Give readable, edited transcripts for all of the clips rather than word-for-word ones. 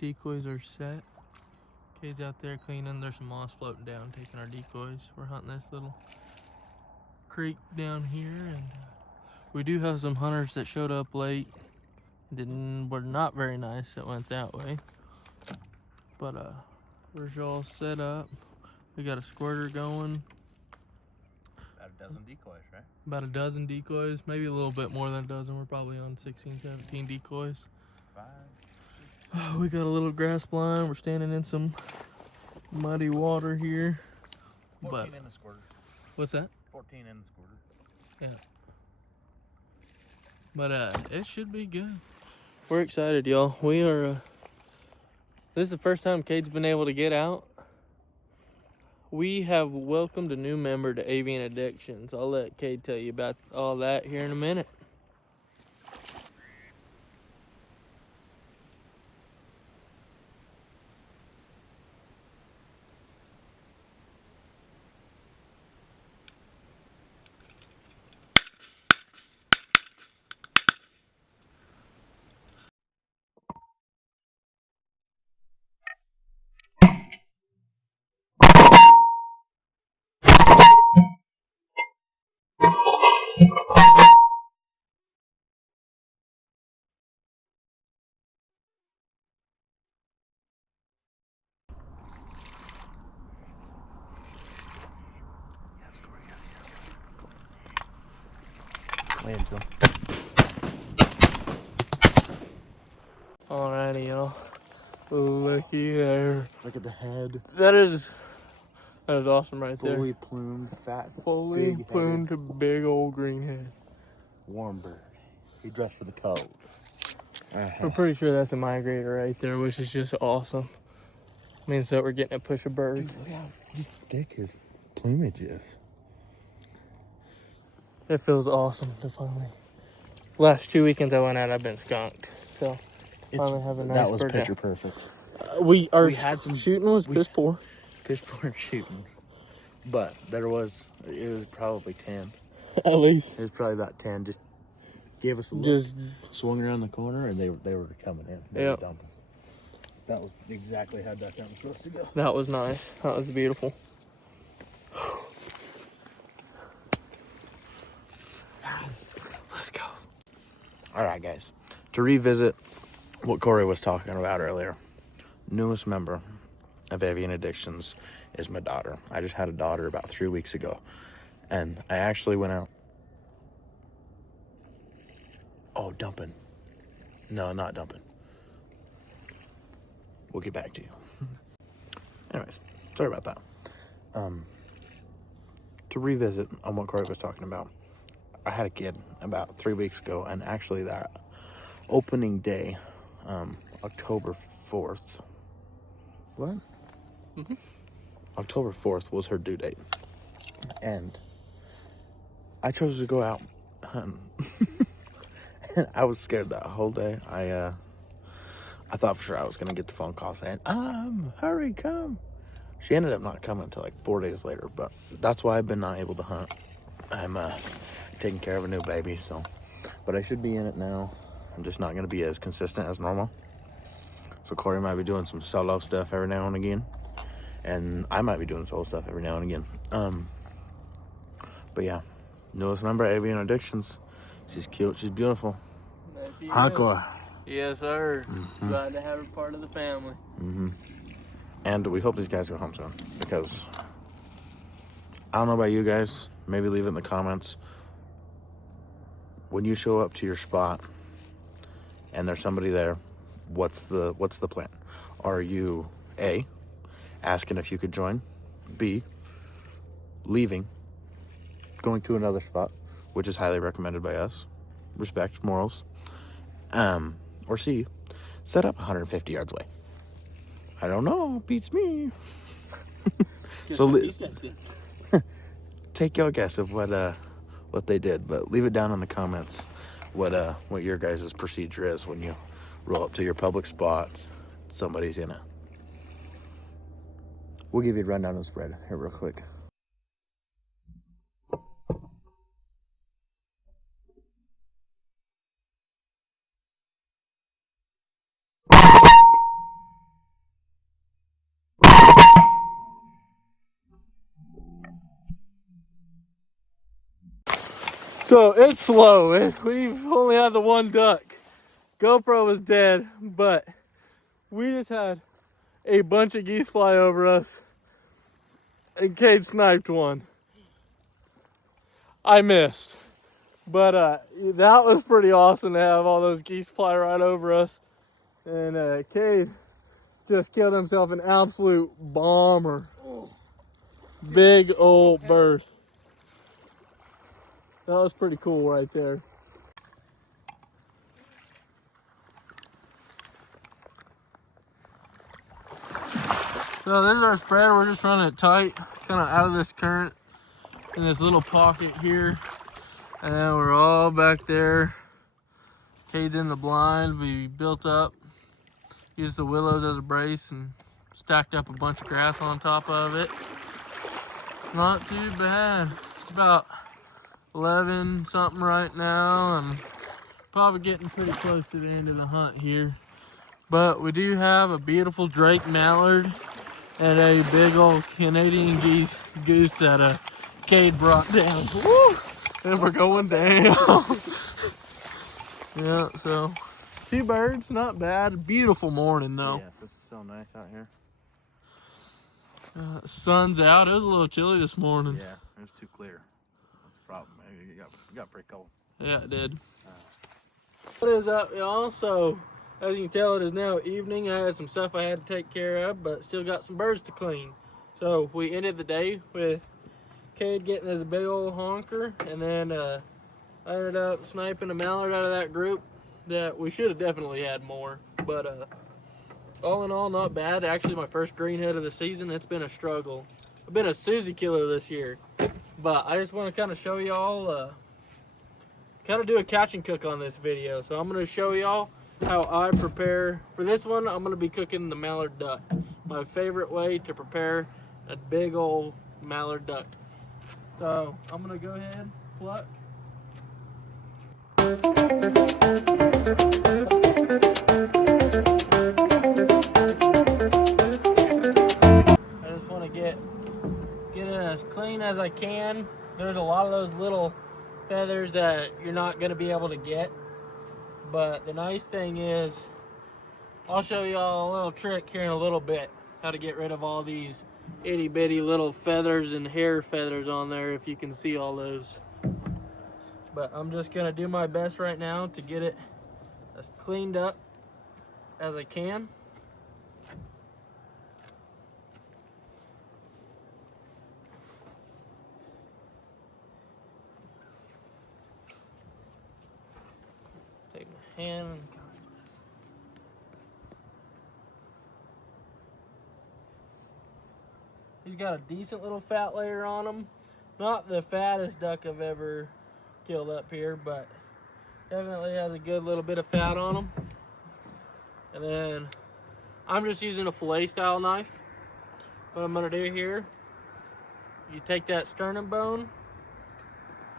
Decoys are set. Cade's out there cleaning. There's some moss floating down, taking our decoys. We're hunting this little creek down here, and we do have some hunters that showed up late. Were not very nice that went that way. But we're all set up. We got a squirter going. About a dozen decoys, right? About a dozen decoys, maybe a little bit more than a dozen. We're probably on 16, 17 decoys. 5. We got a little grass blind. We're standing in some muddy water here. 14 in the squirter. What's that? 14 in the squirter. Yeah. But it should be good. We're excited, y'all. We are, this is the first time Cade's been able to get out. We have welcomed a new member to Avian Addictions. I'll let Cade tell you about all that here in a minute. Alrighty, y'all. Looky there. Look at the head. That is awesome right there. Fully plumed, fat, Fully big plumed, big old green head. warm bird. He dressed for the cold. We're pretty sure that's a migrator right there, which is just awesome. Means that we're getting a push of birds. Dude, look how just thick his plumage is. It feels awesome to finally. Last 2 weekends I went out, I've been skunked. So finally have a nice that was bird picture out. perfect. We had some shooting was piss poor. Piss poor shooting. But it was probably 10. At least. It was probably about 10. Just gave us a look. Just swung around the corner and they were coming in. They were dumping. That was exactly how that was supposed to go. That was nice. That was beautiful. Let's go. All right, guys. To revisit what Corey was talking about earlier, newest member of Avian Addictions is my daughter. I just had a daughter about 3 weeks ago, and I actually went out. Oh, dumping. No, not dumping. We'll get back to you. Anyways, sorry about that. To revisit on what Corey was talking about, I had a kid about 3 weeks ago, and actually that opening day, October 4th. What? Mm-hmm. October 4th was her due date. And I chose to go out hunting. And I was scared that whole day. I thought for sure I was going to get the phone call saying, hurry, come. She ended up not coming until like 4 days later, but that's why I've been not able to hunt. I'm taking care of a new baby, but I should be in it now. I'm just not going to be as consistent as normal. So Corey might be doing some solo stuff every now and again, and I might be doing solo stuff every now and again. But yeah, newest member of Avian Addictions. She's cute. She's beautiful. Hardcore. Yes, sir. Glad to have her part of the family. And we hope these guys go home soon, because I don't know about you guys. Maybe leave it in the comments. When you show up to your spot and there's somebody there, what's the plan? Are you A, asking if you could join, B, leaving, going to another spot, which is highly recommended by us, respect, morals, or C, set up 150 yards away? I don't know, beats me. So take your guess of what they did, but leave it down in the comments what your guys' procedure is when you roll up to your public spot, somebody's in it. We'll give you a rundown of the spread here real quick. So it's slow. We've only had the one duck. GoPro was dead, but we just had a bunch of geese fly over us, and Cade sniped one. I missed, but that was pretty awesome to have all those geese fly right over us. And Cade just killed himself an absolute bomber. Big old bird. That was pretty cool right there. So this is our spread. We're just running it tight, kind of out of this current in this little pocket here. And then we're all back there. Cade's in the blind. We built up, used the willows as a brace, and stacked up a bunch of grass on top of it. Not too bad. It's about 11 something right now, and probably getting pretty close to the end of the hunt here. But we do have a beautiful Drake mallard and a big old Canadian goose that Cade brought down. Woo! And we're going down. Yeah, so 2 birds, not bad. Beautiful morning though. Yeah, it's so nice out here. Sun's out. It was a little chilly this morning. Yeah, it was too clear. That's the problem. It got pretty cold. Yeah, it did. What is up, y'all? So, as you can tell, it is now evening. I had some stuff I had to take care of, but still got some birds to clean. So, we ended the day with Cade getting us a big old honker, and then I ended up sniping a mallard out of that group that we should have definitely had more. But all in all, not bad. Actually, my first greenhead of the season. It's been a struggle. I've been a Susie killer this year, but I just want to kind of show y'all, kind of do a catch and cook on this video. So I'm going to show y'all how I prepare. For this one, I'm going to be cooking the mallard duck. My favorite way to prepare a big old mallard duck. So I'm going to go ahead, pluck. I just want to get it as clean as I can. There's a lot of those little feathers that you're not going to be able to get, but the nice thing is I'll show y'all a little trick here in a little bit, how to get rid of all these itty bitty little feathers and hair feathers on there, if you can see all those. But I'm just going to do my best right now to get it as cleaned up as I can. Take my hand and he's got a decent little fat layer on him. Not the fattest duck I've ever killed up here, but definitely has a good little bit of fat on him. And then I'm just using a fillet style knife. What I'm gonna do here, you take that sternum bone,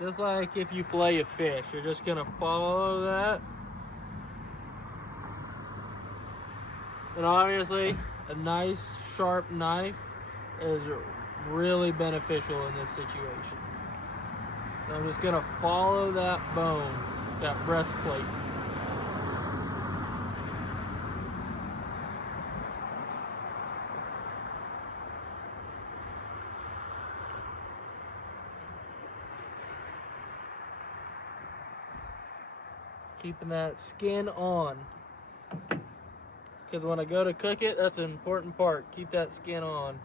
just like if you fillet a fish, you're just gonna follow that. And obviously, a nice sharp knife is really beneficial in this situation. And I'm just gonna follow that bone, that breastplate. Keeping that skin on. Because when I go to cook it, that's an important part. Keep that skin on.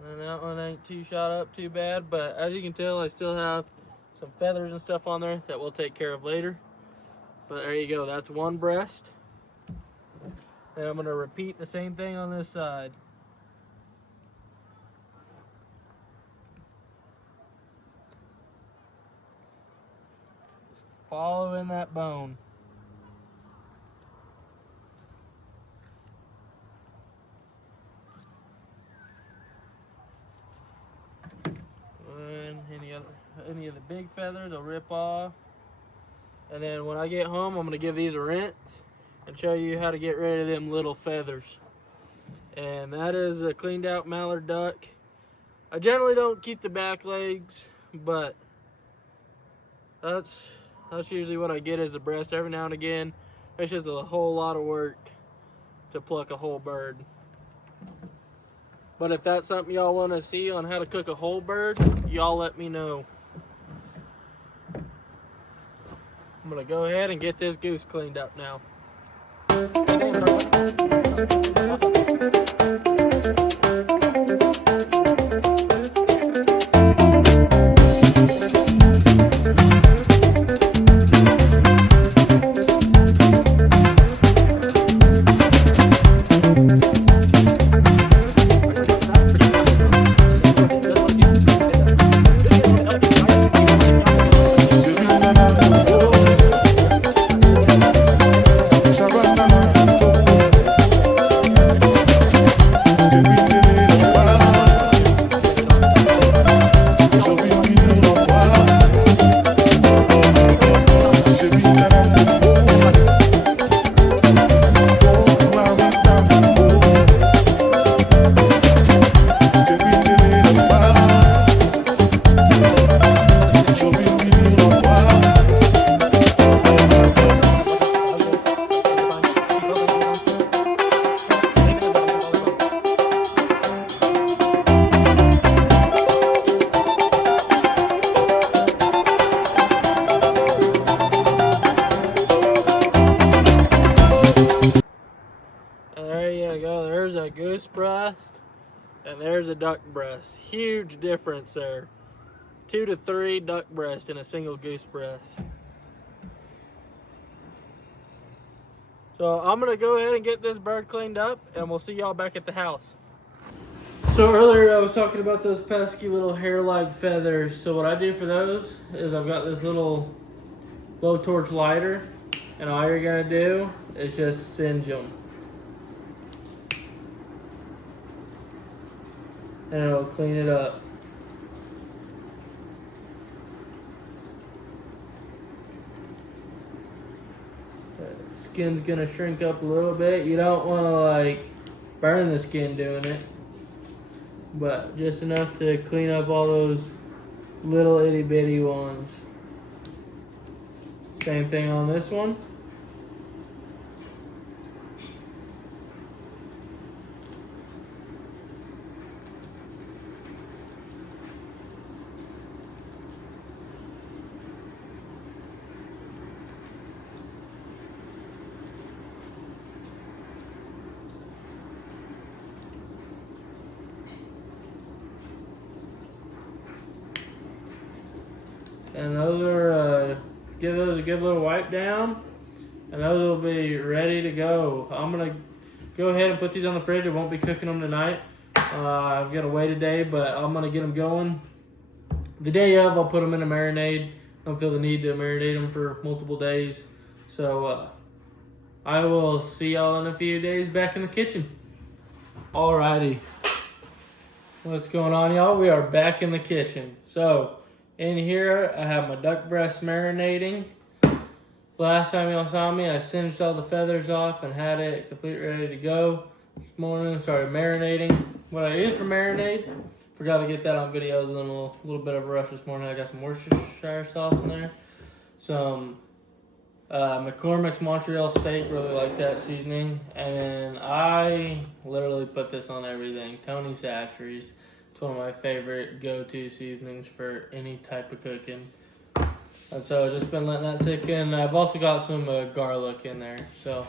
And that one ain't too shot up too bad, but as you can tell, I still have some feathers and stuff on there that we'll take care of later. But there you go, that's one breast. And I'm gonna repeat the same thing on this side. Just following that bone. Any of the big feathers I'll rip off. And then when I get home, I'm gonna give these a rinse and show you how to get rid of them little feathers. And that is a cleaned out mallard duck. I generally don't keep the back legs, but that's usually what I get as the breast every now and again. It's just a whole lot of work to pluck a whole bird. But if that's something y'all want to see on how to cook a whole bird, y'all let me know. I'm gonna go ahead and get this goose cleaned up now. There you go, there's a goose breast, and there's a duck breast. Huge difference there. 2 to 3 duck breast in a single goose breast. So I'm gonna go ahead and get this bird cleaned up, and we'll see y'all back at the house. So earlier I was talking about those pesky little hair-like feathers. So what I do for those is I've got this little blowtorch lighter, and all you're gonna do is just singe them. And it'll clean it up. The skin's gonna shrink up a little bit. You don't wanna like burn the skin doing it, but just enough to clean up all those little itty bitty ones. Same thing on this one. And those are, give those a good little wipe down, and those will be ready to go. I'm gonna go ahead and put these on the fridge. I won't be cooking them tonight. I've got to wait a day, but I'm gonna get them going. The day of, I'll put them in a marinade. I don't feel the need to marinate them for multiple days. So I will see y'all in a few days back in the kitchen. Alrighty. What's going on, y'all? We are back in the kitchen. So in here, I have my duck breast marinating. Last time y'all saw me, I singed all the feathers off and had it completely ready to go. This morning, started marinating. What I use for marinade, forgot to get that on video. I was in a little bit of a rush this morning. I got some Worcestershire sauce in there. Some McCormick's Montreal steak, really like that seasoning. And I literally put this on everything. Tony Chachere's. It's one of my favorite go-to seasonings for any type of cooking. And so I've just been letting that sit in. I've also got some garlic in there. So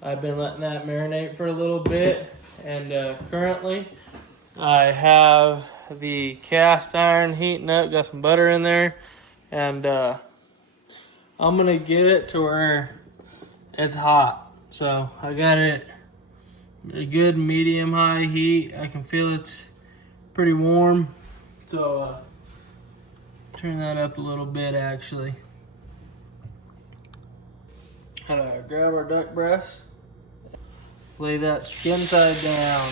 I've been letting that marinate for a little bit. And currently I have the cast iron heating up. Got some butter in there. And I'm going to get it to where it's hot. So I got it a good medium-high heat. I can feel it's pretty warm, so turn that up a little bit actually. Grab our duck breast, lay that skin side down.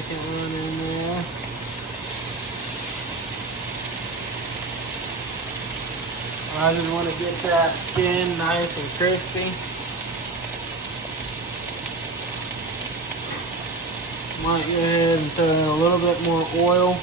second one in there. I just want to get that skin nice and crispy. Might go ahead and throw in a little bit more oil.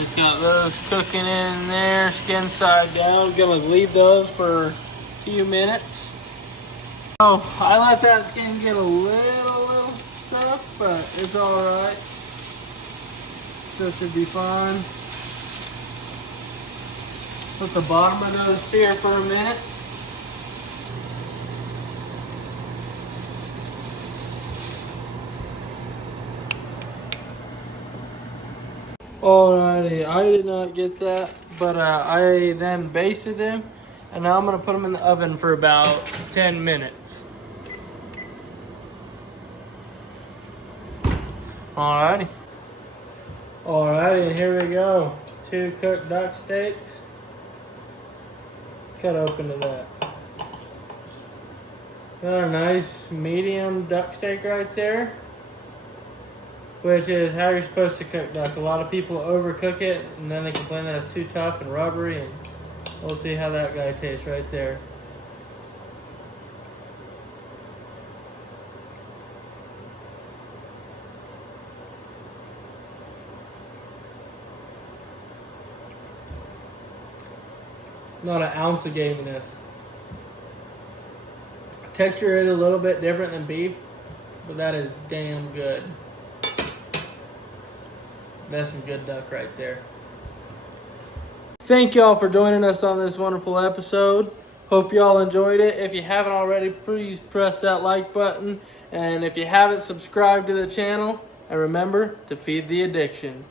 Just got those cooking in there, skin side down. Gonna leave those for a few minutes. Oh, I let that skin get a little stuff, but it's alright. This should be fine. Let the bottom of those sear for a minute. Alrighty, I did not get that, but I then basted them, and now I'm going to put them in the oven for about 10 minutes. Alrighty. Alrighty, and here we go. 2 cooked duck steaks. Let's cut open to that. Got a nice medium duck steak right there, which is how you're supposed to cook duck. A lot of people overcook it and then they complain that it's too tough and rubbery, and we'll see how that guy tastes right there. Not an ounce of gaminess. Texture is a little bit different than beef, but that is damn good. That's some good duck right there. Thank y'all for joining us on this wonderful episode. Hope y'all enjoyed it. If you haven't already, please press that like button. And if you haven't, subscribe to the channel. And remember to feed the addiction.